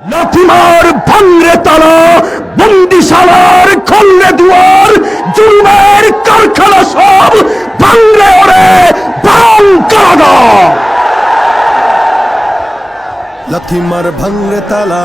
লাথিমার ভাঙরে তালা, বন্দিশালার খল্লে দুয়ার, জুলুমের কারখানা সব ভাঙরে ওরে ভাঙ কারাগার লাথিমার ভাঙরে তালা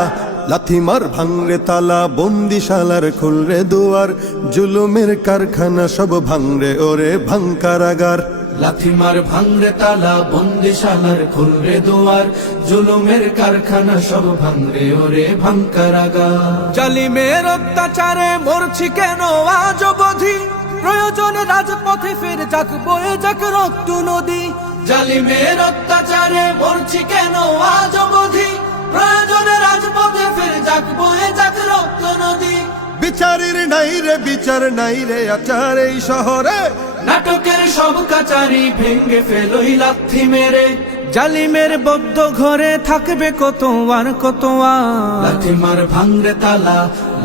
লাথিমার ভাঙরে তালা, বন্দিশালার খুলরে দুয়ার, জুলুমের কারখানা সব ভাঙরে ওরে ভাঙকারাগার লাথিমার ভাঙরে তালা বন্দিশালার খুলরে দুয়ার জুলুমের কারখানা সব ভাঙরে ওরে ভাঙকারাগা জালিমের অত্যাচারে মরছি কেন আজ অবধি? প্রয়োজনে রাজপথে ফের যাক বয়ে যাক রক্ত নদী। জালিমের অত্যাচারে মরছি কেন আজ অবধি? প্রয়োজনে রাজপথে ফের যাক বয়ে যাক রক্ত নদী। বিচারের নাই রে বিচার নাই রে আচার এই শহরে। নাটকের সব কাচারি ভেঙ্গে ফেলোই লাথি মেরে। জালিমের বদ্ধ ঘরে থাকবে কত আর কত লাথিমার ভাঙরে তালা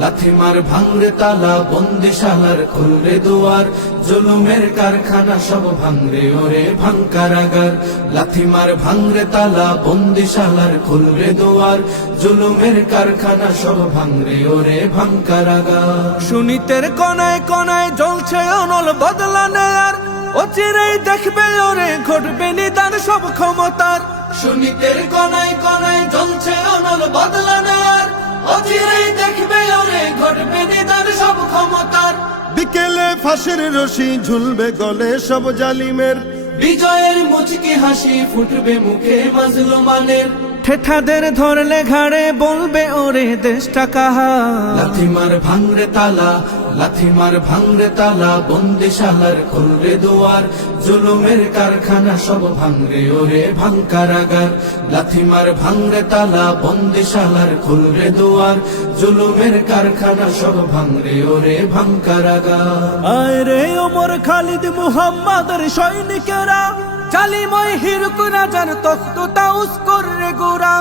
লাথিমার ভাঙরে তালা বন্দিশালার খুলরে দুয়ার। জুলুমের কারখানা সব ভাঙরে ওরে ভাঙকারাগার লাথিমার ভাঙরে তালা বন্দিশালার খুলরে দুয়ার। জুলুমের কারখানা সব ভাঙরে ওরে ভাঙকারাগার সুনিতের কনায় কনায় জ্বলছে অনল বদলা নেয়ার। অচিরেই দেখবে ওরে ঘটবে নিদান সব ক্ষমতার। সুনিতের কনায় কনায় জ্বলছে অনল বদলা নেয়ার অচিরেই দেখবে ওরে ঘটবে নিদান সব ক্ষমতার। বিকেলে ফাঁসের রশি ঝুলবে গলে সব জালিমের। বিজয়ের মুচকি হাসি ফুটবে মুখে মাজলুমানের। ঠেঠাদের ধরলে ঘাড়ে বলবে ওরে দেশটা কাহা লাথিমার ভাঙরে তালা লাথিমার ভাঙরে তালা বন্দিশালার খুলরে দুয়ার জুলুমের কারখানা সব ভাঙরে ওরে ভাঙকারাগার লাথিমার ভাঙরে তালা বন্দিশালার খুলরে দুয়ার জুলুমের কারখানা সব ভাঙরে ওরে ভাঙকারাগার আয় রে ওমর খালিদ মুহাম্মাদের সৈনিকেরা জালিময় হিরক রাজার তখ্ত তাউস করে গোরা।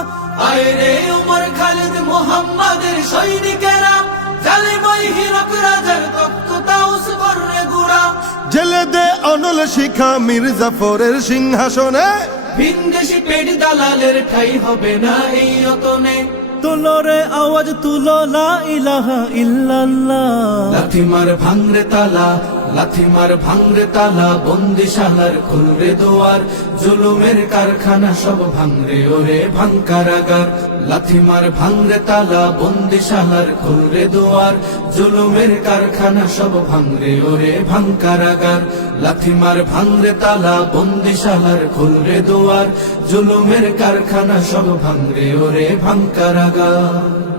আয় রে উমর খালিদ মোহাম্মদের সৈনিকেরা জালিমাই জেলে দে অনল শিখা মীর জাফরের সিংহাসনে। ভিনদেশি পেট দালালের ঠাই হবে না এই অতনে তুলরে আওয়াজ তুলো লা ইলাহা ইল্লাল্লাহ। লাথিমার ভাঙরে তালা লাথিমার ভাঙরে তালা বন্দিশালার খুলরে দুয়ার, জুলুমের কারখানা সব ভাঙরে, ওরে ভাঙকারাগার লাথিমার ভাঙরে তালা বন্দিশালার খুলরে দুয়ার, জুলুমের কারখানা সব ভাঙরে, ওরে ভাঙকারাগার লাথিমার ভাঙরে তালা বন্দিশালার খুলরে দুয়ার, জুলুমের কারখানা সব ভাঙরে, ওরে ভাঙকারাগার